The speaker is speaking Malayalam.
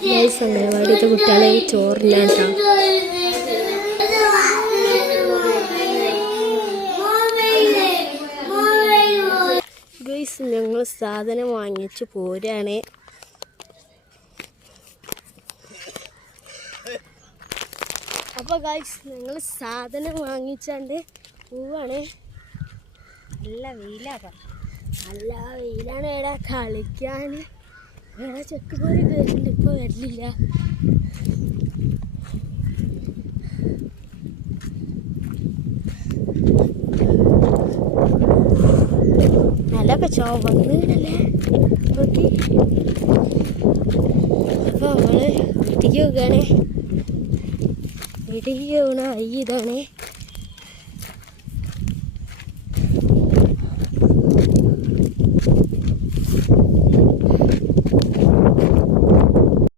അംഗനവാടിയത്തെ കുട്ടികളെ ചോറിനാട്ടോ. ഗൈസ് ഞങ്ങൾ സാധനം വാങ്ങിച്ച് പോരാണ്. അപ്പോൾ ഗൈസ് ഞങ്ങൾ സാധനം വാങ്ങിച്ചാണ്ട് പോവാണ്. നല്ല വെയിലാണ്, നല്ല വെയിലാണ്. ഇവിടെ കളിക്കാൻ വേറെ ചെക്കുപോരി കയറുന്നുണ്ട്, ഇപ്പോൾ വരില്ല. നല്ലൊക്കെ ചുവന്നല്ലേ നോക്കി. അപ്പോൾ അവള് വീട്ടിലേക്ക് പോവുകയാണ്. വീട്ടിലേക്ക് പോകണ വഴി ഇതാണ്.